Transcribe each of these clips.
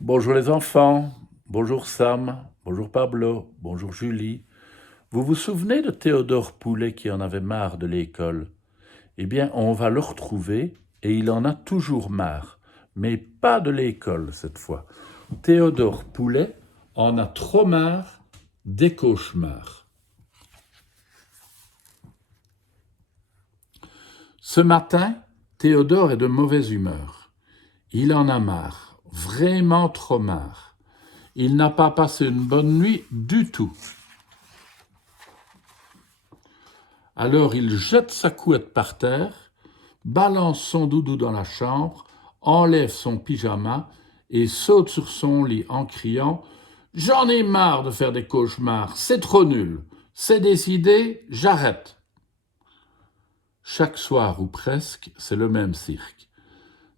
Bonjour les enfants, bonjour Sam, bonjour Pablo, bonjour Julie. Vous vous souvenez de Théodore Poulet qui en avait marre de l'école? Eh bien, on va le retrouver et il en a toujours marre, mais pas de l'école cette fois. Théodore Poulet en a trop marre des cauchemars. Ce matin, Théodore est de mauvaise humeur. Il en a marre, vraiment trop marre. Il n'a pas passé une bonne nuit du tout. Alors il jette sa couette par terre, balance son doudou dans la chambre, enlève son pyjama et saute sur son lit en criant « J'en ai marre de faire des cauchemars, c'est trop nul, c'est décidé, j'arrête !» Chaque soir ou presque, c'est le même cirque.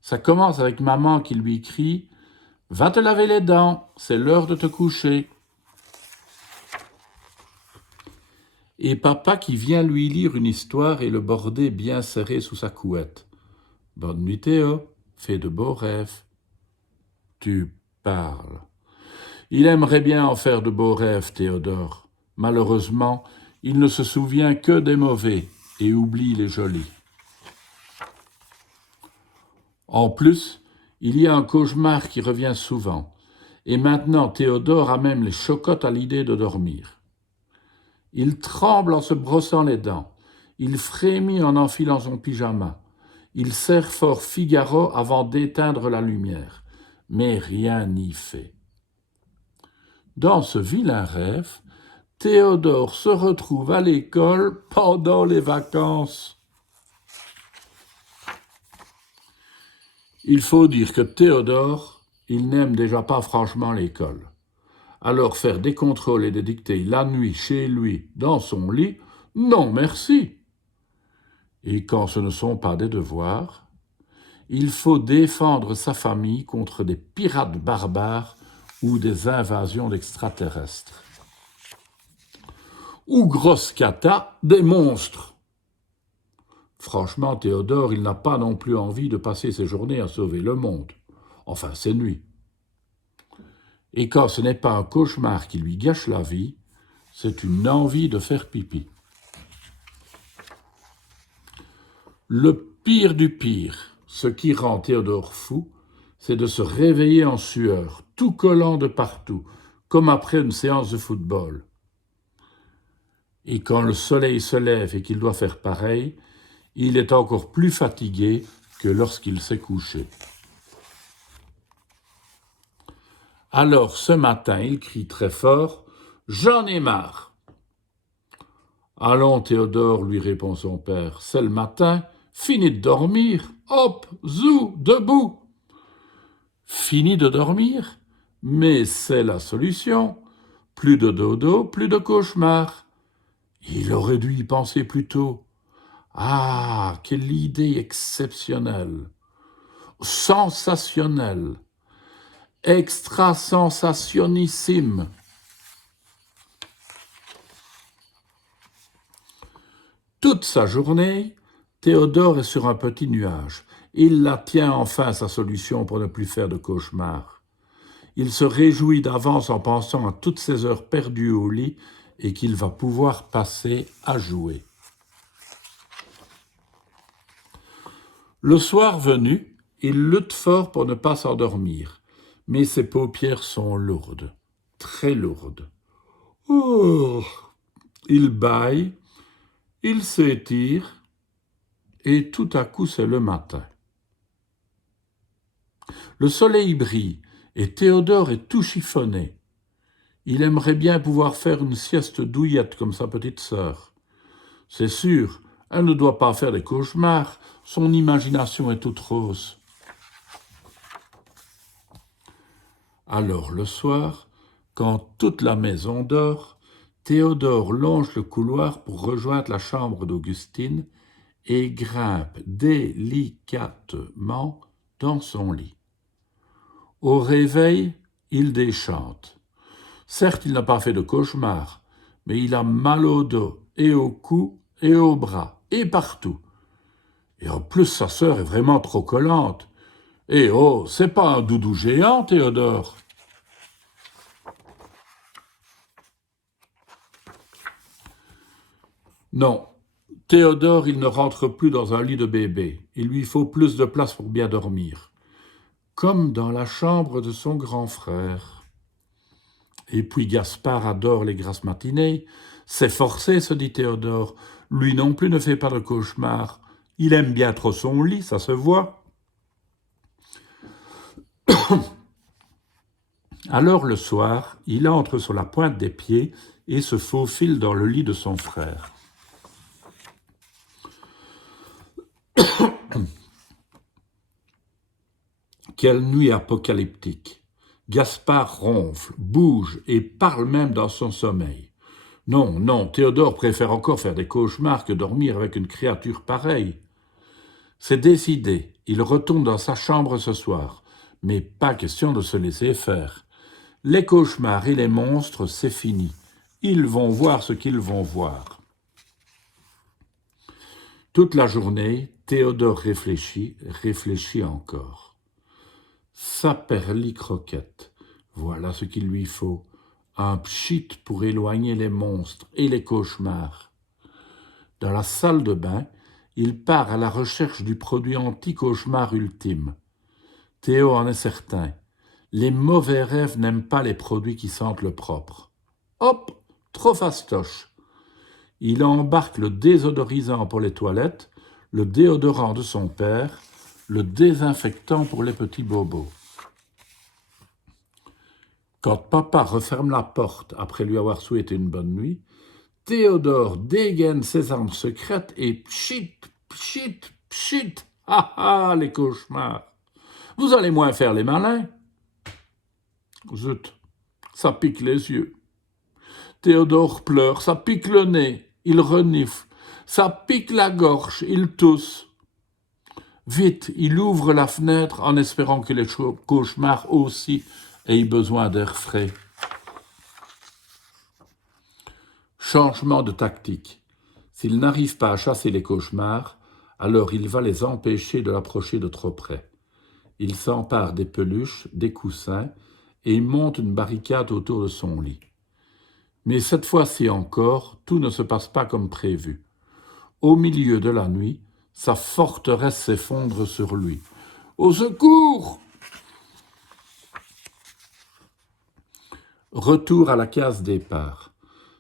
Ça commence avec maman qui lui crie « Va te laver les dents, c'est l'heure de te coucher !» Et papa qui vient lui lire une histoire et le border bien serré sous sa couette. « Bonne nuit Théo, fais de beaux rêves. » Tu parles. Il aimerait bien en faire de beaux rêves, Théodore. Malheureusement, il ne se souvient que des mauvais et oublie les jolis. En plus, il y a un cauchemar qui revient souvent, et maintenant Théodore a même les chocottes à l'idée de dormir. Il tremble en se brossant les dents, il frémit en enfilant son pyjama, il serre fort Figaro avant d'éteindre la lumière, mais rien n'y fait. Dans ce vilain rêve, Théodore se retrouve à l'école pendant les vacances. Il faut dire que Théodore, il n'aime déjà pas franchement l'école. Alors faire des contrôles et des dictées la nuit chez lui, dans son lit, non merci. Et quand ce ne sont pas des devoirs, il faut défendre sa famille contre des pirates barbares ou des invasions d'extraterrestres. Ou grosse cata, des monstres. Franchement, Théodore, il n'a pas non plus envie de passer ses journées à sauver le monde. Enfin, ses nuits. Et quand ce n'est pas un cauchemar qui lui gâche la vie, c'est une envie de faire pipi. Le pire du pire, ce qui rend Théodore fou, c'est de se réveiller en sueur, tout collant de partout, comme après une séance de football. Et quand le soleil se lève et qu'il doit faire pareil, il est encore plus fatigué que lorsqu'il s'est couché. Alors ce matin, il crie très fort « J'en ai marre !» Allons, Théodore, lui répond son père, c'est le matin, fini de dormir, hop, zou, debout. Fini de dormir? Mais c'est la solution. Plus de dodo, plus de cauchemar. Il aurait dû y penser plus tôt. Ah, quelle idée exceptionnelle, sensationnelle, extra-sensationnissime. Toute sa journée, Théodore est sur un petit nuage. Il la tient enfin sa solution pour ne plus faire de cauchemars. Il se réjouit d'avance en pensant à toutes ces heures perdues au lit et qu'il va pouvoir passer à jouer. Le soir venu, il lutte fort pour ne pas s'endormir, mais ses paupières sont lourdes, très lourdes. Oh, il bâille, il s'étire, et tout à coup c'est le matin. Le soleil brille, et Théodore est tout chiffonné. Il aimerait bien pouvoir faire une sieste douillette comme sa petite sœur. C'est sûr, elle ne doit pas faire des cauchemars, son imagination est toute rose. Alors le soir, quand toute la maison dort, Théodore longe le couloir pour rejoindre la chambre d'Augustine et grimpe délicatement dans son lit. Au réveil, il déchante. Certes, il n'a pas fait de cauchemar, mais il a mal au dos et au cou et au bras et partout. Et en plus, sa sœur est vraiment trop collante. Eh oh, c'est pas un doudou géant, Théodore. Non, Théodore, il ne rentre plus dans un lit de bébé. Il lui faut plus de place pour bien dormir. Comme dans la chambre de son grand frère. Et puis Gaspard adore les grasses matinées. C'est forcé, se dit Théodore. Lui non plus ne fait pas de cauchemar. Il aime bien trop son lit, ça se voit. Alors le soir, il entre sur la pointe des pieds et se faufile dans le lit de son frère. Quelle nuit apocalyptique! Gaspard ronfle, bouge et parle même dans son sommeil. Non, non, Théodore préfère encore faire des cauchemars que dormir avec une créature pareille. C'est décidé, il retourne dans sa chambre ce soir, mais pas question de se laisser faire. Les cauchemars et les monstres, c'est fini. Ils vont voir ce qu'ils vont voir. Toute la journée, Théodore réfléchit encore. Saperli-croquette, voilà ce qu'il lui faut. Un pchit pour éloigner les monstres et les cauchemars. Dans la salle de bain, il part à la recherche du produit anti-cauchemar ultime. Théo en est certain. Les mauvais rêves n'aiment pas les produits qui sentent le propre. Hop, trop fastoche. Il embarque le désodorisant pour les toilettes, le déodorant de son père, le désinfectant pour les petits bobos. Quand papa referme la porte après lui avoir souhaité une bonne nuit, Théodore dégaine ses armes secrètes et pchit, pchit, pchit, ah ah, les cauchemars. Vous allez moins faire les malins. Zut, ça pique les yeux. Théodore pleure, ça pique le nez, il renifle, ça pique la gorge, il tousse. Vite, il ouvre la fenêtre en espérant que les cauchemars aussi aient besoin d'air frais. Changement de tactique. S'il n'arrive pas à chasser les cauchemars, alors il va les empêcher de l'approcher de trop près. Il s'empare des peluches, des coussins, et monte une barricade autour de son lit. Mais cette fois-ci encore, tout ne se passe pas comme prévu. Au milieu de la nuit, sa forteresse s'effondre sur lui. « Au secours !» Retour à la case départ.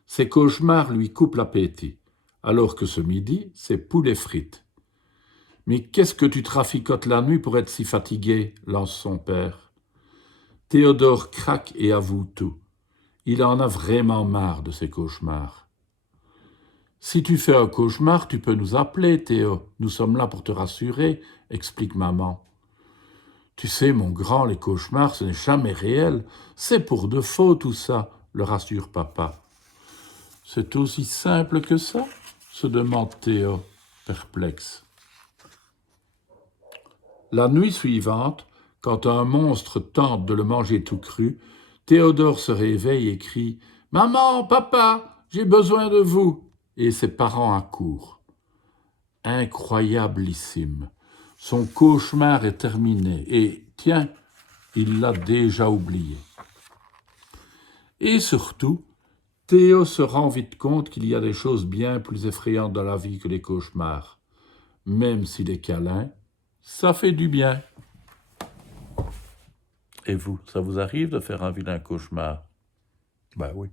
Ses cauchemars lui coupent l'appétit, alors que ce midi, c'est poulet frites. « Mais qu'est-ce que tu traficotes la nuit pour être si fatigué ?» lance son père. Théodore craque et avoue tout. Il en a vraiment marre de ses cauchemars. « Si tu fais un cauchemar, tu peux nous appeler, Théo. Nous sommes là pour te rassurer, » explique maman. « Tu sais, mon grand, les cauchemars, ce n'est jamais réel. C'est pour de faux tout ça, » le rassure papa. « C'est aussi simple que ça ?» se demande Théo, perplexe. La nuit suivante, quand un monstre tente de le manger tout cru, Théodore se réveille et crie « Maman, papa, j'ai besoin de vous !» et ses parents accourent. Incroyablissime. Son cauchemar est terminé et, tiens, il l'a déjà oublié. Et surtout, Théo se rend vite compte qu'il y a des choses bien plus effrayantes dans la vie que les cauchemars. Même si les câlins, ça fait du bien. Et vous, ça vous arrive de faire un vilain cauchemar? Ben oui,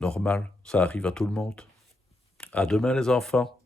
normal, ça arrive à tout le monde. À demain les enfants.